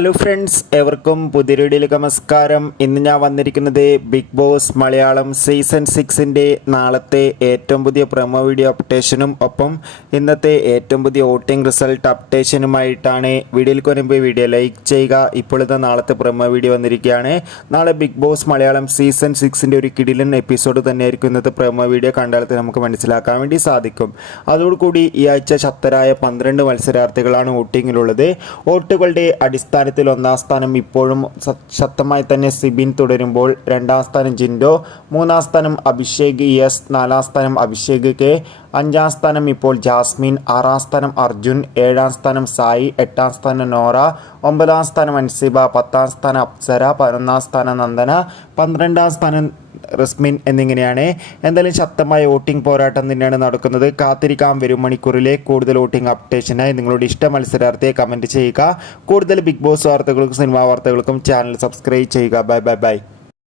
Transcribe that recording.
Hello friends, എവർക്കും പുതിയ വീഡിയോയിലേക്ക് നമസ്കാരം. ഇന്ന് ഞാൻ വന്നിരിക്കുന്നത് ബിഗ് ബോസ് മലയാളം സീസൺ 6ൻ്റെ നാളത്തെ ഏറ്റവും പുതിയ പ്രൊമോ വീഡിയോ അപ്ഡേഷനും ഒപ്പം ഇന്നത്തെ ഏറ്റവും പുതിയ വോട്ടിംഗ് റിസൾട്ട് അപ്ഡേഷനുമായിട്ടാണ്. വീഡിയോയിലേക്ക് വരുമ്പോൾ വീഡിയോ ലൈക്ക് ചെയ്യുക. ഇപ്പോഴത്തെ നാളത്തെ പ്രൊമോ വീഡിയോ വന്നിരിക്കുകയാണ്. നാളെ ബിഗ് ബോസ് മലയാളം സീസൺ 6ൻ്റെ ഒരു കിടിലൻ എപ്പിസോഡ് തന്നെയായിരിക്കും ഇന്നത്തെ പ്രൊമോ വീഡിയോ കണ്ടാൽ നമുക്ക് മനസ്സിലാക്കാൻ വേണ്ടി സാധിക്കും. അതോടുകൂടി ഈ ആഴ്ച ശക്തരായ 12 മത്സരാർത്ഥികളാണ് വോട്ടിങ്ങിലുള്ളത്. വോട്ടുകളുടെ അടിസ്ഥാനത്തിൽ ഒന്നാം സ്ഥാനം ഇപ്പോഴും ശക്തമായി തന്നെ സിബിൻ തുടരുമ്പോൾ, രണ്ടാം സ്ഥാനം ജിൻഡോ, മൂന്നാം സ്ഥാനം അഭിഷേക് എസ്, നാലാം സ്ഥാനം അഭിഷേക് കെ, അഞ്ചാം സ്ഥാനം ഇപ്പോൾ ജാസ്മിൻ, ആറാം സ്ഥാനം അർജുൻ, ഏഴാം സ്ഥാനം സായി, എട്ടാം സ്ഥാനം നോറ, ഒമ്പതാം സ്ഥാനം അൻസിബ, പത്താം സ്ഥാനം അപ്സര, 11ാം സ്ഥാനം നന്ദന, 12ാം സ്ഥാനം റസ്മിൻ എന്നിങ്ങനെയാണ്. എന്തായാലും ശക്തമായ വോട്ടിംഗ് പോരാട്ടം തന്നെയാണ് നടക്കുന്നത്. കാത്തിരിക്കാം വരും മണിക്കൂറിലെ കൂടുതൽ വോട്ടിംഗ് അപ്ഡേഷനായി. നിങ്ങളുടെ ഇഷ്ട മത്സരാർത്ഥിയെ കമൻറ്റ് ചെയ്യുക. കൂടുതൽ ബിഗ് ബോസ് വാർത്തകൾക്കും സിനിമാ വാർത്തകൾക്കും ചാനൽ സബ്സ്ക്രൈബ് ചെയ്യുക. ബൈ.